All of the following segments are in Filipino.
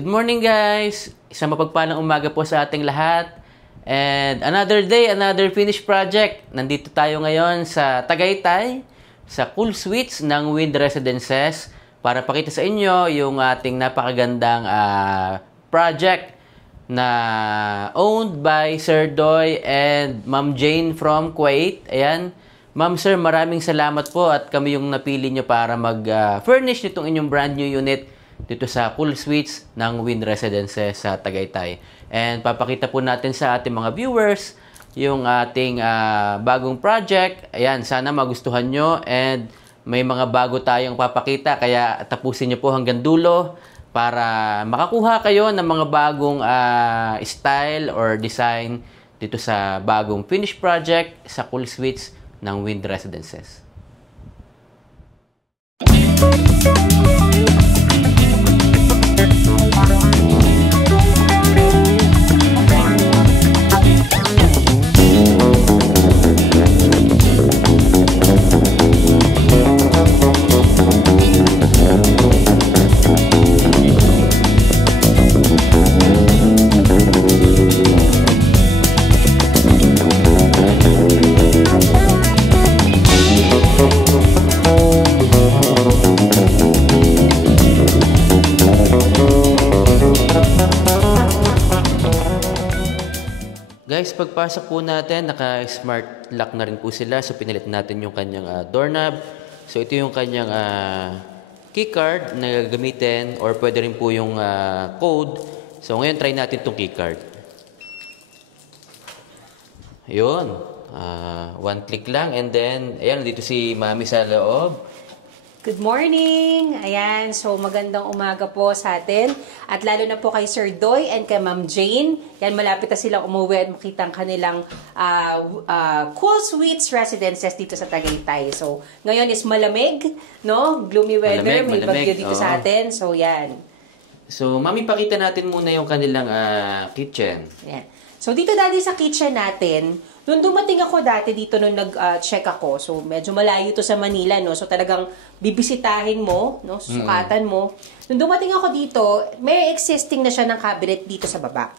Good morning guys! Isang mapagpalang umaga po sa ating lahat. And another day, another finished project. Nandito tayo ngayon sa Tagaytay, sa Cool Suites ng Wind Residences para pakita sa inyo yung ating napakagandang project na owned by Sir Doy and Ma'am Jane from Kuwait. Ayan. Ma'am Sir, maraming salamat po at kami yung napili nyo para mag-furnish nitong inyong brand new unit dito sa Cool Suites ng Wind Residences sa Tagaytay. And papakita po natin sa ating mga viewers yung ating bagong project. Ayan, sana magustuhan nyo and may mga bago tayong papakita kaya tapusin nyo po hanggang dulo para makakuha kayo ng mga bagong style or design dito sa bagong finished project sa Cool Suites ng Wind Residences. Guys, pagpasok po natin, naka-smart lock na rin po sila. So, pinalit natin yung kanyang doorknob. So, ito yung kanyang keycard na gagamitin or pwede rin po yung code. So, ngayon, try natin itong keycard. Ayun. One click lang. And then, ayan, dito si Mami sa loob. Good morning! Ayan, so magandang umaga po sa atin. At lalo na po kay Sir Doy and kay Ma'am Jane. Yan, malapit na silang umuwi at makita ang kanilang Cool Suites Residences dito sa Tagaytay. So, ngayon is malamig, no? Gloomy weather, may bagyo dito sa atin. So, yan. So, Mami, pakita natin muna yung kanilang kitchen. Yan. So, dito dati sa kitchen natin, nung dumating ako dati dito nung nag-check ako, so medyo malayo to sa Manila, no? So talagang bibisitahin mo, no? Susukatan mo. Nung dumating ako dito, may existing na siya ng cabinet dito sa baba.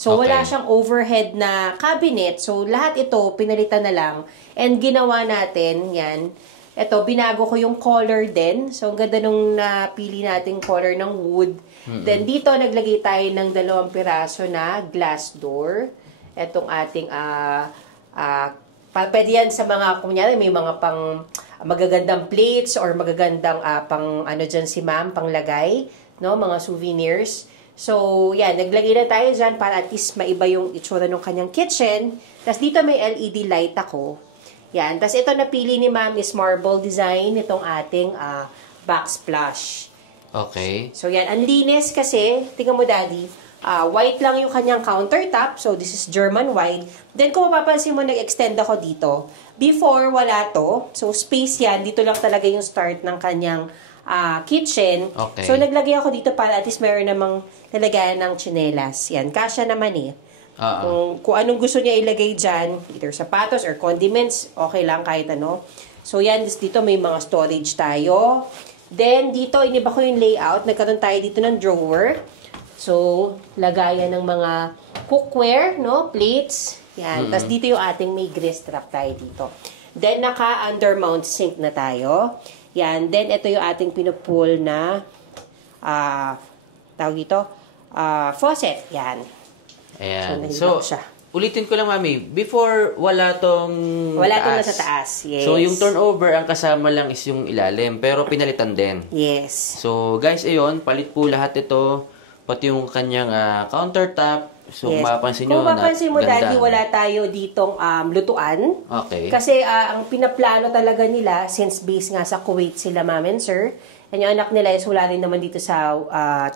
So wala siyang overhead na cabinet. So lahat ito, pinalitan na lang. And ginawa natin, yan. Ito, binago ko yung color din. So ang ganda nung napili natin color ng wood. Then dito, naglagay tayo ng 2 piraso na glass door. Etong ating pwede yan sa mga, kunyari, may mga pang magagandang plates or magagandang pang ano dyan si ma'am, panglagay, no? Mga souvenirs. So, yan, naglagay na tayo dyan para at least maiba yung itsura ng kanyang kitchen. Tapos dito may LED light ako. Yan. Tapos ito napili ni ma'am is marble design, itong ating backsplash. Okay. So, yan. Ang linis kasi, tingnan mo daddy, white lang yung kanyang countertop. So, this is German white. Then, kung mapapansin mo, nag-extend ako dito. Before, wala to. So, space yan. Dito lang talaga yung start ng kanyang kitchen. Okay. So, naglagay ako dito para at least meron namang nalagayan ng tsinelas. Yan. Kasya naman eh. Kung anong gusto niya ilagay dyan, either sapatos or condiments, okay lang kahit ano. So, yan. Dito may mga storage tayo. Then, dito, iniba ko yung layout. Nagkaroon tayo dito ng drawer. So, lagayan ng mga cookware, no? Plates. Yan. Tapos dito yung ating may grease trap tayo dito. Then, naka-undermount sink na tayo. Yan. Then, ito yung ating pinupull na tawag dito, faucet. Yan. Ayan. So, ulitin ko lang, Mami. Before, wala tong nasa taas. Yes. So, yung turnover, ang kasama lang is yung ilalim. Pero, pinalitan din. Yes. So, guys, ayun. Palit po lahat ito. Pati yung kanyang countertop. So, yes. mapapansin nyo, kung mapapansin mo, Daddy, wala tayo ditong lutuan. Okay. Kasi ang pinaplano talaga nila, since base nga sa Kuwait sila, Ma'am and Sir, and yung anak nila is wala rin naman dito sa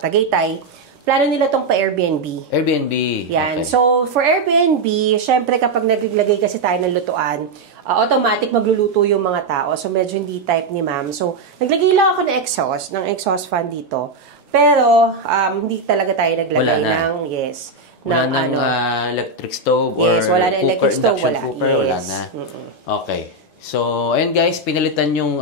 Tagaytay, plano nila tong pa-Airbnb. Airbnb. Yan. Okay. So, for Airbnb, syempre kapag naglagay kasi tayo ng lutuan, automatic magluluto yung mga tao. So, medyo hindi type ni Ma'am. So, naglagay lang ako ng exhaust fan dito. Pero, hindi talaga tayo naglagay ng, yes. Wala nang electric stove or yes, wala na electric stove, induction wala. cooker, Yes. wala na. Okay. So, ayun guys, pinalitan yung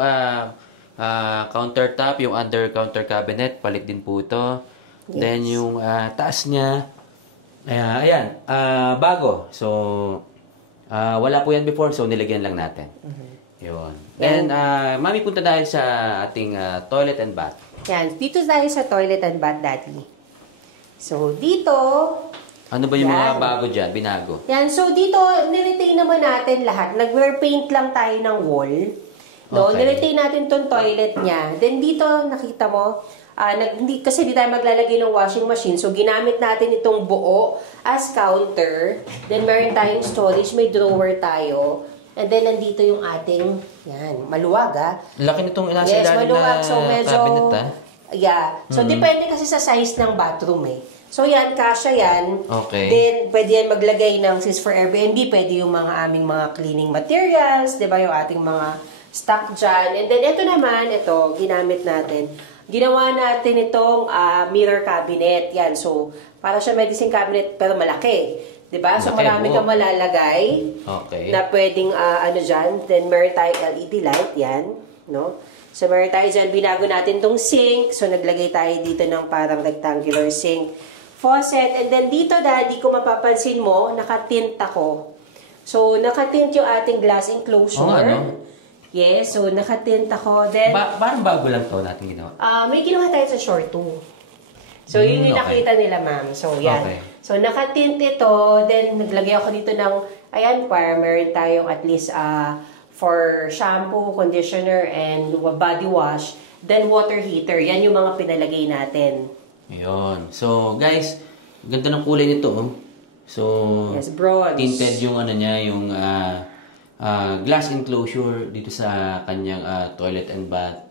countertop, yung under counter cabinet, palit din po ito. Then yung taas niya, ayan, bago. So, wala po yan before, so nilagyan lang natin. Yun. Then, Mami, punta dahil sa ating toilet and bath. Yan, dito tayo sa toilet and bath, Daddy. So, dito, Ano ba yung mga bago dyan, binago? yan, so dito, niretain naman natin lahat. Nag-repaint lang tayo ng wall. No, Okay. niretain natin tong toilet niya. Then dito, nakita mo, kasi di tayo maglalagay ng washing machine. So, ginamit natin itong buo as counter. Then, meron tayong storage. May drawer tayo. And then, nandito yung ating, yan, maluwag, Laki nitong nasa Yes, ilalim maluwag. na So, medyo, cabinet, yeah. So, depende kasi sa size ng bathroom, So, yan, kasya yan. Okay. Then, pwede yan maglagay ng, since for Airbnb, pwede yung mga aming mga cleaning materials, di ba, yung ating mga stock dyan. And then, ito naman, ito, ginamit natin. Ginawa natin itong mirror cabinet. Yan, so, para siya medicine cabinet, pero malaki. Di ba? So, marami kang malalagay na pwedeng, dyan. Then, meron tayong LED light, yan, no? So, meron tayo dyan, binago natin tong sink. So, naglagay tayo dito ng parang rectangular sink. Faucet. And then dito, Daddy, kung mapapansin mo, nakatint ako. So, nakatint yung ating glass enclosure. Yes, so nakatint ako. Then, parang bago lang to natin ginawa. may ginawa tayo sa short 2. So, yun yung nakita nila, ma'am. So, yan. Okay. So, nakatint ito. Then, naglagay ako dito ng, ayan, para meron tayong at least for shampoo, conditioner, and body wash. Then, water heater. Yan yung mga pinalagay natin. Ayun. So, guys, ganda ng kulay nito. So, yes, bronze. Tinted yung niya, yung glass enclosure dito sa kanyang toilet and bath.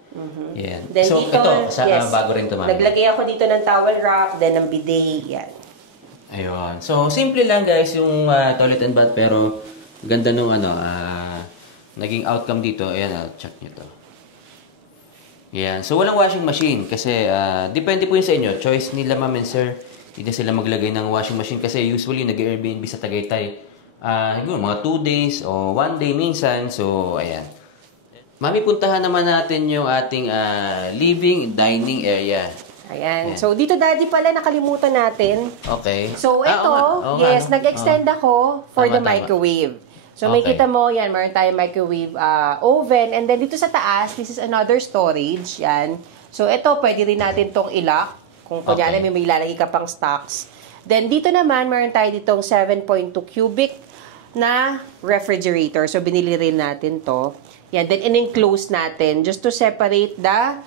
Yan. Then so, dito, ito, bago rin ito, Mami. Naglagay ako dito ng towel rack, then ng bidet. Yan. Ayun. So, simple lang, guys, yung toilet and bath, pero ganda nung naging outcome dito. Ayan, check nyo to. Yan. So, walang washing machine kasi depende po yun sa inyo. Choice nila, ma'am and sir. Hindi na sila maglagay ng washing machine kasi usually nag-Airbnb sa Tagaytay. Siguro mga 2 days o 1 day minsan. So, ayan. Mami, puntahan naman natin yung ating living dining area. Ayan. So, dito, Daddy, pala nakalimutan natin. Okay. So, ito, yes, nag-extend ako for the microwave. So, may kita mo, yan, meron tayong microwave oven. And then, dito sa taas, this is another storage. Yan. So, ito, pwede rin natin tong i-lock. Kung kunyari, may lalagay ka pang stocks. Then, dito naman, meron tayo ditong 7.2 cubic na refrigerator. So, binili rin natin to. Yan. Then, in-enclose natin just to separate the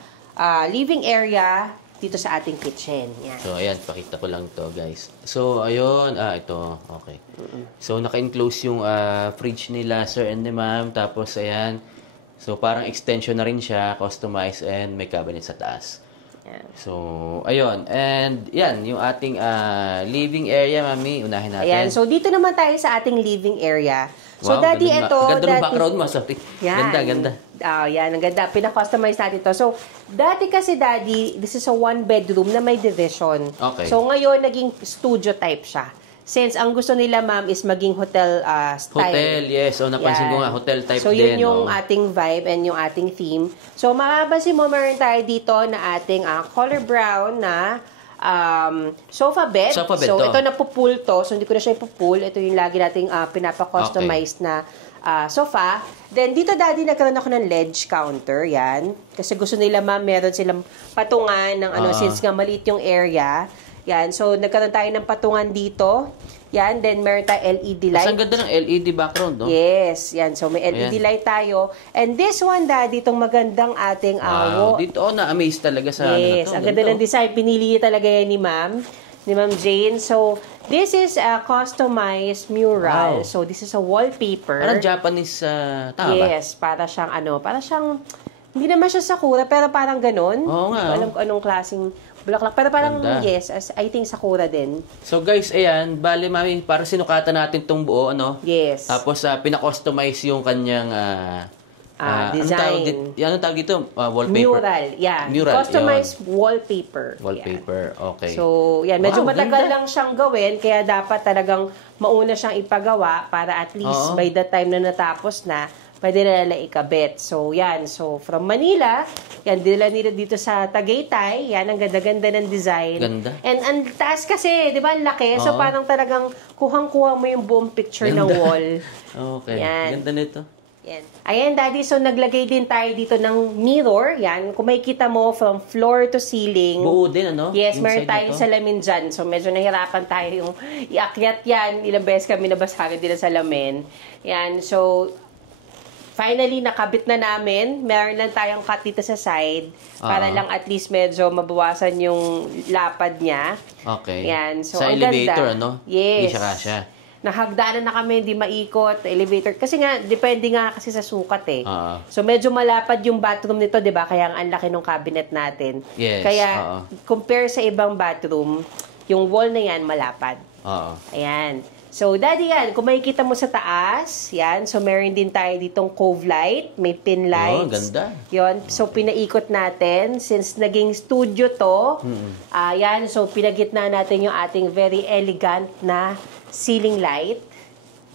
living area dito sa ating kitchen. Yan. So, ayan, pakita ko lang to, guys. So, ayun, ito, okay. So, naka-enclose yung fridge nila, sir and ma'am. Tapos, ayan, so, parang extension na rin siya, customized, and may cabinet sa taas. Yan. So, ayun. And, yan, yung ating living area, Mami, unahin natin. Ayan, so, dito naman tayo sa ating living area. So, wow, Daddy, ito... Ganda ng background mo, sorry. Yan. Ganda. Yan, ang ganda. Pina-customize natin to. So, dati kasi, Daddy, this is a one-bedroom na may division. Okay. So, ngayon, naging studio type siya. Since ang gusto nila, ma'am, is maging hotel style. Hotel, yes. So, napansin ko nga, hotel type din. So, yun yung ating vibe and yung ating theme. So, mapapansin mo, meron tayo dito na ating color brown na sofa bed. So, ito napupul to. So, hindi ko na siya ipupul. Ito yung lagi nating pinapa-customize na sofa. Then, dito, Daddy, nagkaroon ako ng ledge counter. Yan. Kasi gusto nila, ma'am, meron silang patungan ng since nga maliit yung area. Yan. So, nagkaroon tayo ng patungan dito. Yan. Then, meron tayo LED light. Ang ganda ng LED background, no? Yes. Yan. So, may LED light tayo. And this one, Daddy, itong magandang ating dito, na-amaze talaga sa yes. Ang ganda ng design. Pinili talaga yan ni Ma'am Jane. So, this is a customized mural. Wow. So, this is a wallpaper. Parang Japanese, tama ba? Yes. Para siyang, hindi naman siya sakura, pero parang ganun. Oo nga. Alam ko anong klaseng bulaklak. Pero parang, yes, I think sakura din. So, guys, ayan, bali, Mami, para sinukatan natin tong buo, ano? Yes. Tapos, pina-customize yung kanyang, design. Anong tawag dito? Wallpaper? Mural, yeah. Mural, customized wallpaper. Wallpaper, yeah. okay. So, yan. Medyo matagal ganda lang siyang gawin, kaya dapat talagang mauna siyang ipagawa para at least by the time na natapos na, pwede na nila ikabit. So, yan. So, from Manila, yan, dinala nila dito sa Tagaytay. Yan, ang ganda-ganda ng design. Ganda. And ang taas kasi, di ba, ang laki. So, Oo. parang talagang kuhang-kuha mo yung buong picture ng wall. Okay. Yan. Ganda nito. Yan. Ayan, Daddy. So, naglagay din tayo dito ng mirror. Yan. Kung makikita mo, from floor to ceiling. Buo din, ano? Yes, meron Inside tayong nito. salamin dyan. So, medyo nahirapan tayo yung iakyat yan. Ilang beses kami nabasagan din ang salamin. Yan. So, finally, nakabit na namin. Meron lang tayong cut dito sa side para lang at least medyo mabawasan yung lapad niya. Okay. Yan. So, sa ang elevator, ganda. ano? Yes. Hindi siya kasya. Nahagdanan na kami, hindi maikot, elevator. Kasi nga, depende nga kasi sa sukat eh. Oo. So, medyo malapad yung bathroom nito, di ba? Kaya ang laki ng cabinet natin. Yes, Kaya, oo. compare sa ibang bathroom, yung wall na yan, malapad. Oo. Ayan. So, Daddy, yan. Kung makikita mo sa taas, yan. So, meron din tayo ditong cove light. May pin lights. Oh, ganda. Yun. So, pinaikot natin. Since naging studio to, yan. So, pinagitna natin yung ating very elegant na ceiling light.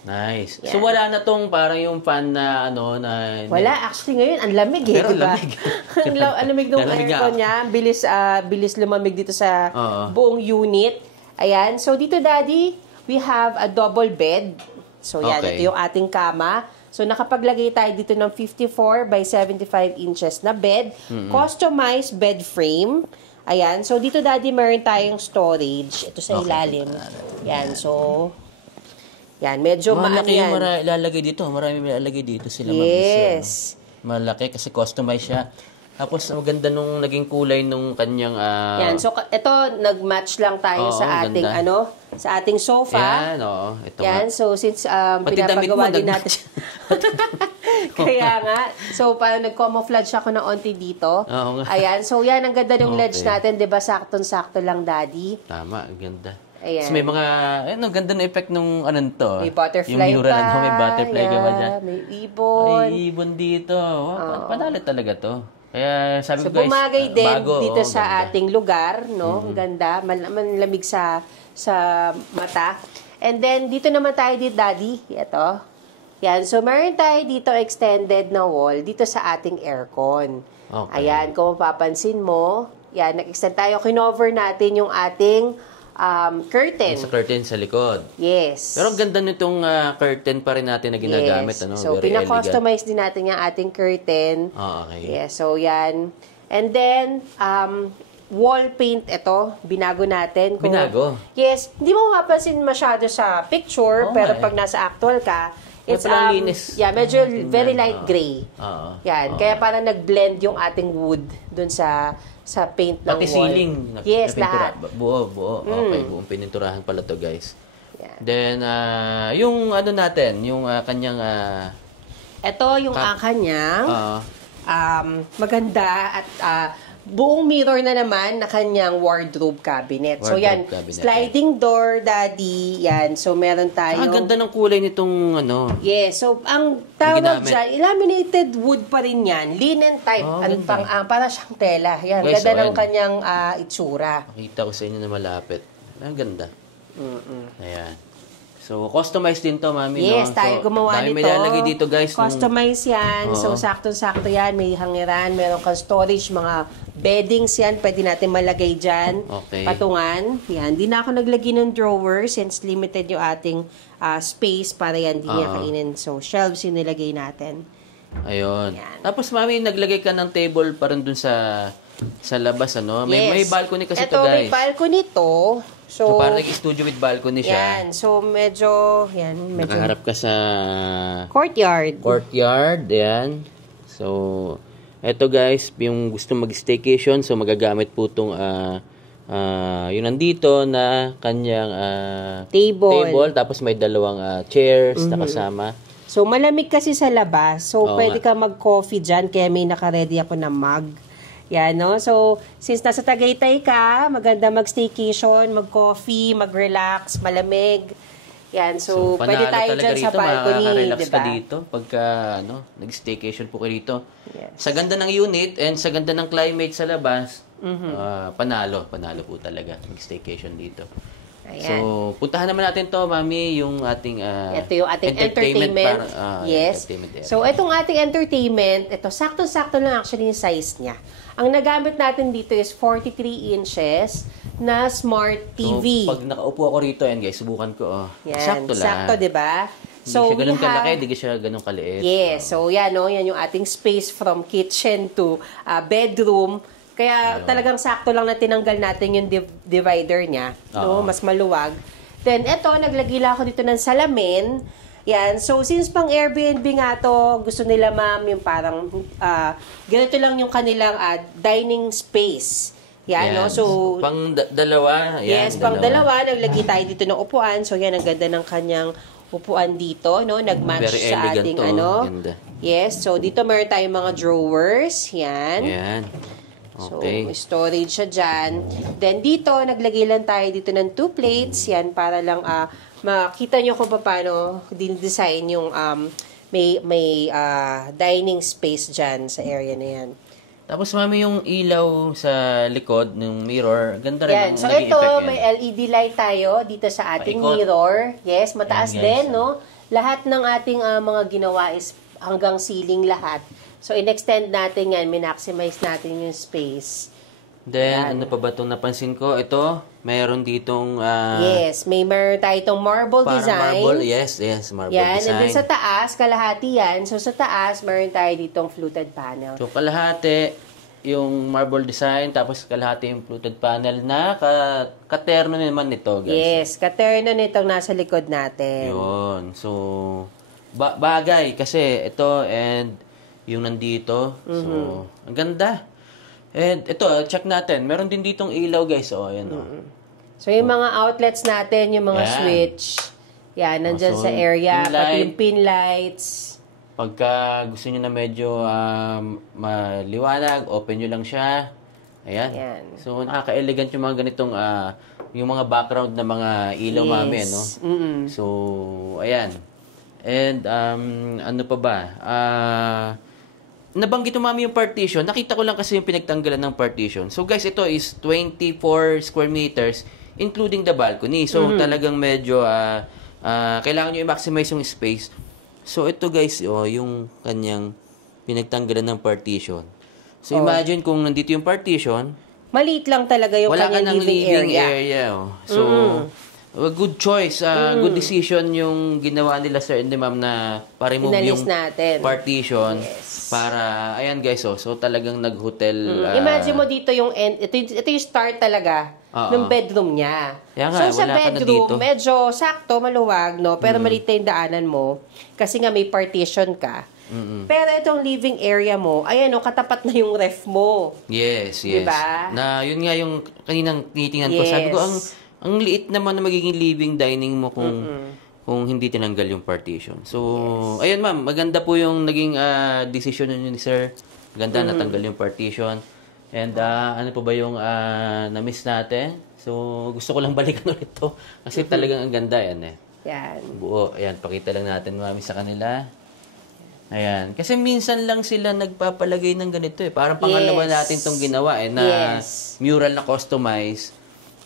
Nice. Yan. So, wala na tong parang yung fan na ano na... Wala. Actually, ngayon, ang lamig eh. Pero diba? lamig. Ang lamig ng Lalamig aircon nga. niya. Bilis lumamig dito sa Oo. buong unit. Ayan. So, dito, Daddy, we have a double bed. So, yan. Okay. Ito yung ating kama. So, nakapaglagay tayo dito ng 54 by 75 inches na bed. Customized bed frame. Ayan. So, dito, Daddy, meron tayong storage. Ito sa Okay. ilalim. Yan. So, yan. Medyo Malaki yung yan. ilalagay dito. Marami ilalagay dito sila. Yes. Malaki kasi customized siya. Tapos, maganda nung naging kulay nung kanyang... Yan. So, ito, nag-match lang tayo Oo, sa ating, ganda. sa ating sofa. Yan, oo. Ito Yan. nga. So, since Pati damit mo, pinapagawa din natin. nag-match. Kaya nga. So, parang nag-camouflage ako ng onti dito. Oo nga. Ayan. So, yan. Ang ganda ng Okay. ledge natin. Diba? Saktong-sakto lang, Daddy. Tama, ang ganda. Ayan. Tapos may mga, ang ganda na effect nung anong to. May butterfly yung mural, pa. may butterfly ka ba dyan? May ibon. Ay, ibon dito. Wow, panalo talaga to. Kaya sabi So, ko guys, bumagay din bago, dito oo, sa ganda. ating lugar, no? Ang ganda. Manlamig sa mata. And then, dito naman tayo dito, Daddy. Ito. Yan. So, meron tayo dito extended na wall dito sa ating aircon. Okay. Ayan. Kung mapapansin mo, yan, nag-extend tayo. Kinover natin yung ating curtain. Sa curtain sa likod. Yes. Pero ang ganda nitong curtain pa rin natin na ginagamit. Yes. Ano? So, Very pina-customize din natin yung ating curtain. Ah, okay. Yes, so yan. And then, wall paint ito, binago natin. Binago? Yes, hindi mo mapapansin masyado sa picture, Oo pero nga pag nasa actual ka, it's palang linis. yeah, medyo Tingnan, very light oo. gray. Oo. Yan, Oo. kaya parang nag-blend yung ating wood dun sa paint ng Pati wall. ceiling. Yes, napintura. lahat. Buo. Okay, buong pininturahan pala to guys. Yan. Then, yung ano natin, yung kanyang... Ito yung kanyang maganda at buong mirror na naman na kanyang wardrobe cabinet. So Wardrobe yan, cabinet, sliding door, Daddy. Yan, so meron tayo. ang ganda ng kulay nitong ano. Yes, so ang tawag ginamit. dyan, laminated wood pa rin yan. Linen type, Oh, ano ganda. pang, para siyang tela. Yan, Guys, ganda so ng yan. kanyang itsura. Makita ko sa inyo na malapit. Ang ganda. Ayan. So, customized din to, Mami. Yes, no? tayo So, gumawa dami nito. may lalagay dito, guys. Customize yan. So, Oo. saktong-sakto yan. May hangiran, meron kang storage, mga beddings yan. Pwede natin malagay dyan. Okay. Patungan. Yan. Di na ako naglagay ng drawer since limited yung ating space para yan di niya Oo. kainin. So, shelves yung nilagay natin. Ayun. Yan. Tapos, Mami, naglagay ka ng table pa rin dun sa labas, ano? May balcony kasi to, Ito, guys. may balcony to. So, parang nag-studio with balcony siya. Yan. So, medyo Nakaharap ka sa courtyard. courtyard. Ayan. So, eto guys, yung gusto mag-staycation, so magagamit po itong yun nandito na kanyang Table. Tapos may dalawang chairs na kasama. So, malamig kasi sa labas. So, Oo pwede nga. ka mag-coffee dyan. Kaya may naka-ready ako na mug. Yan, no? So, since nasa Tagaytay ka, maganda mag-staycation, mag-coffee, mag-relax, malamig. Yan, so pwede panalo tayo talaga dyan sa rito, balcony, makaka-relax di ka ba? dito pagka nag-staycation po kayo dito. Yes. Sa ganda ng unit and sa ganda ng climate sa labas, panalo po talaga mag-staycation dito. Ayan. So, puntahan naman natin to, Mami, yung ating ito yung ating entertainment. Yes. Entertainment area. So, itong ating entertainment, ito, sakto-sakto lang actually yung size niya. Ang nagamit natin dito is 43 inches na smart TV. So, pag nakaupo ako rito, yan guys, subukan ko. Yan, Sakto lang. sakto, di ba? So, hindi siya ganun kalaki, hindi siya ganun kaliit. Yes. So, yan, no? Yan yung ating space from kitchen to bedroom. Kaya talagang sakto lang na tinanggal natin yung divider niya. No? Mas maluwag. Then, eto, naglagila ako dito ng salamin. Yan. So, since pang Airbnb nga to, gusto nila, ma'am, yung parang, ganito lang yung kanilang dining space. Yan, no? So, pang dalawa. Yan, yes, pang dalawa. Naglagay tayo dito ng upuan. So, yan, ang ganda ng kanyang upuan dito, no? Nag-match Very sa elegant ating, to. Ganda. Yes. So, dito meron tayong mga drawers. Yan. Yan. Okay. So, may storage siya dyan. Then, dito, naglagay lang tayo dito ng 2 plates. Yan, para lang makita nyo kung paano din-design yung may dining space dyan sa area na yan. Tapos, Mami, yung ilaw sa likod ng mirror, ganda rin. Yan. So, ito, may LED light tayo dito sa ating mirror. Yes, mataas din, no? Lahat ng ating mga ginawa is hanggang ceiling lahat. So, in-extend natin yan, min-maximize natin yung space. Then, ano pa ba itong napansin ko? Ito, mayroon ditong... yes, meron tayo itong marble design. Marble, yes, marble yan, design. and then sa taas, kalahati yan. So, sa taas, meron tayo ditong fluted panel. So, kalahati yung marble design, tapos kalahati yung fluted panel na katerno naman nito, guys. Yes, katerno nitong nasa likod natin. Yun. So, bagay kasi ito and yung nandito. So, ang ganda. And ito, check natin. Meron din ditong ilaw, guys. Oh, ayan, So, yung mga outlets natin, yung mga switch, yan, nandyan sa area. Pati yung pin lights. Pagka gusto nyo na medyo maliwanag, open nyo lang siya. Ayan. So, nakaka-elegant yung mga ganitong, yung mga background na mga ilaw, Mami, no? So, ayan. And, ano pa ba? Nabanggit mo, Mami, yung partition. Nakita ko lang kasi yung pinagtanggalan ng partition. So, guys, ito is 24 square meters, including the balcony. So, talagang medyo, kailangan nyo i-maximize yung space. So, ito, guys, yung kanyang pinagtanggalan ng partition. So, imagine kung nandito yung partition, maliit lang talaga yung wala kanyang ka ng living area. So, good choice. Good decision yung ginawa nila, Sir and Ma'am, na pa-remove yung partition. Yes. Para, ayan guys, so talagang nag-hotel. Imagine mo dito yung ito yung start talaga ng bedroom niya. Nga, so sa bedroom, medyo sakto, maluwag, no? Pero maliit na yung daanan mo. Kasi nga may partition ka. Pero itong living area mo, ayan, katapat na yung ref mo. Yes. Diba? Na, yun nga yung kaninang tinitingnan ko. Sabi ko, ang liit naman na magiging living dining mo kung hindi tinanggal yung partition. So, ayun ma'am, maganda po yung naging decision ni Sir. Ganda natanggal yung partition. And ano po ba yung na-miss natin? So, gusto ko lang balikan ulit to. Kasi talagang ang ganda yan eh. Yan. Buo. Ayan, pakita lang natin mami sa kanila. Ayan. Kasi minsan lang sila nagpapalagay ng ganito eh. Parang pangalawa natin tong ginawa eh, na mural na customized.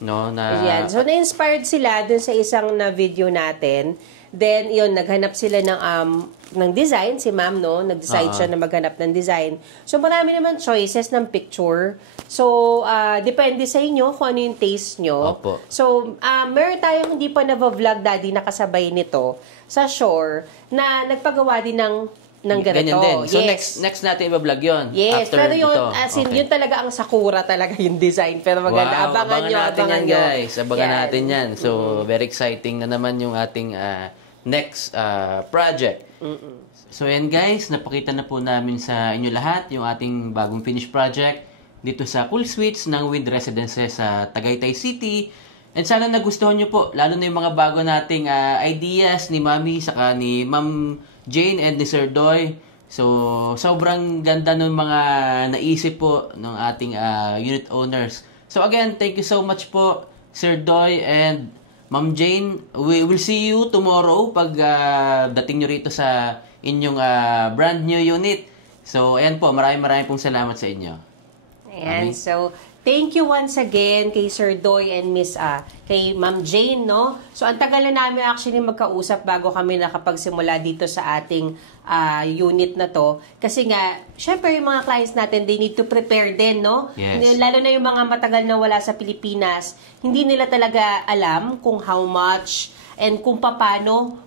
No, na... Yan. So, na-inspired sila dun sa isang na video natin. Then, yun, naghanap sila ng design, si ma'am, no? Nag-decide siya na maghanap ng design. So, marami naman choices ng picture. So, depende sa inyo kung ano yung taste nyo. Opo. So, meron tayong hindi pa na-vlog, Daddy, nakasabay nito sa Shore na nagpagawa din ng ganito. Ganyan din. So, next natin i-vlog yun. Yes, after pero yun, ito. as in, yun talaga ang Sakura talaga yung design. Pero maganda, abangan nyo. Natin yan, guys. Abangan natin yan. So, very exciting na naman yung ating next project. So, yan guys, napakita na po namin sa inyo lahat yung ating bagong finished project dito sa Cool Suites ng Wind Residences sa Tagaytay City. And sana nagustuhan nyo po, lalo na yung mga bago nating ideas ni Mami, saka ni Ma'am Jane and ni Sir Doy. So, sobrang ganda ng mga naisip po ng ating unit owners. So, again, thank you so much po, Sir Doy and Ma'am Jane. We will see you tomorrow pag dating nyo rito sa inyong brand new unit. So, ayan po, maraming pong salamat sa inyo. Ayan, so thank you once again kay Sir Doy and kay Ma'am Jane, no? So ang tagal na namin actually magkausap bago kami nakapagsimula dito sa ating unit na to. Kasi nga, syempre yung mga clients natin, they need to prepare din, no? Yes. Lalo na yung mga matagal na wala sa Pilipinas, hindi nila talaga alam kung how much and kung paano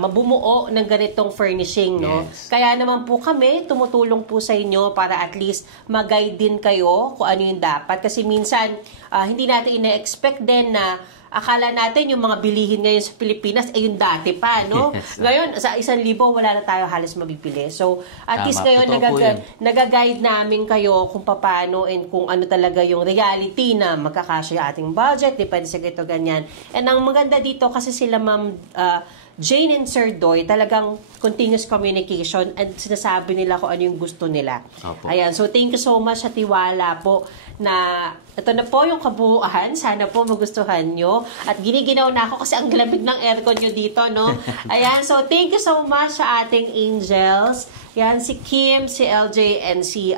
mabumuo ng ganitong furnishing, no? Yes. Kaya naman po kami, tumutulong po sa inyo para at least mag-guide din kayo kung ano yung dapat. Kasi minsan, hindi natin ina-expect din na akala natin yung mga bilihin ngayon sa Pilipinas ay yung dati pa, no? Yes. Ngayon, sa 1,000 wala na tayo halos mabibili. So, at Tama. least ngayon, Totoo po yan. nag-guide namin kayo kung paano and kung ano talaga yung reality na magkakasya yung ating budget, depende sa ito, ganyan. And ang maganda dito, kasi sila Ma'am Jane and Sir Doy, talagang continuous communication at sinasabi nila kung ano yung gusto nila. Opo. Ayan, so thank you so much sa tiwala po na ito na po yung kabuuan. Sana po magustuhan nyo. At giniginaw na ako kasi ang lamig ng aircon nyo dito, no? Ayan, so thank you so much sa ating angels. Yan, si Kim, si LJ, and si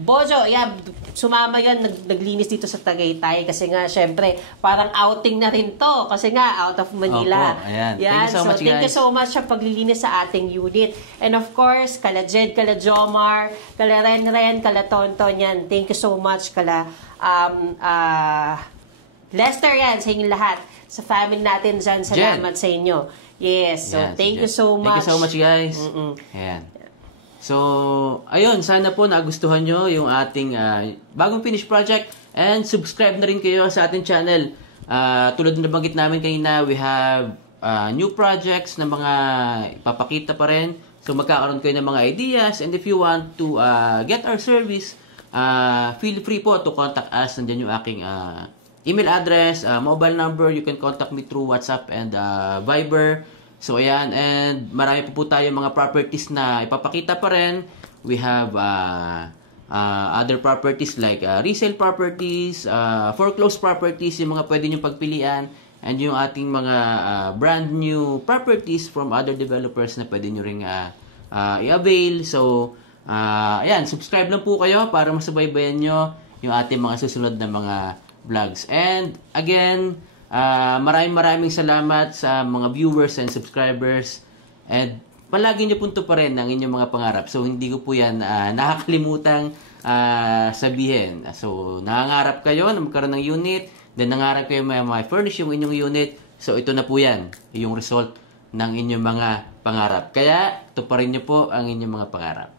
Bojo. Yan, sumama yan, naglinis dito sa Tagaytay. Kasi nga, syempre, parang outing na rin to. Kasi nga, out of Manila. Opo, ayan. Yan, Thank you so much, thank you guys. so much sa paglilinis sa ating unit. And of course, kala Jed, kala Jomar, kala Ren, kala Tonton, yan. Thank you so much, kala Lester, yan, sa inyong lahat. Sa family natin dyan, salamat sa inyo. Yes, so Yan, thank you so much. Thank you so much, guys. Ayan. So, ayun, sana po nagustuhan nyo yung ating bagong finished project and subscribe na rin kayo sa ating channel. Tulad na nabanggit namin kanina, we have new projects na mga ipapakita pa rin. So, magkakaroon kayo ng mga ideas, and if you want to get our service, feel free po to contact us. Nandiyan yung aking email address, mobile number. You can contact me through WhatsApp and Viber. So, ayan. And marami po tayo mga properties na ipapakita pa rin. We have other properties like resale properties, foreclosed properties, yung mga pwede nyo pagpilian. And yung ating mga brand new properties from other developers na pwede nyo ring i-avail. So, ayan, subscribe lang po kayo para masubaybayan nyo yung ating mga susunod na mga vlogs. And again, maraming salamat sa mga viewers and subscribers. And palagi nyo punto pa rin ang inyong mga pangarap. So, hindi ko po yan nakakalimutang sabihin. So, nangangarap kayo na magkaroon ng unit. Then, nangarap kayo may furnish yung inyong unit. So, ito na po yan. Yung result ng inyong mga pangarap. Kaya, tuparin nyo po ang inyong mga pangarap.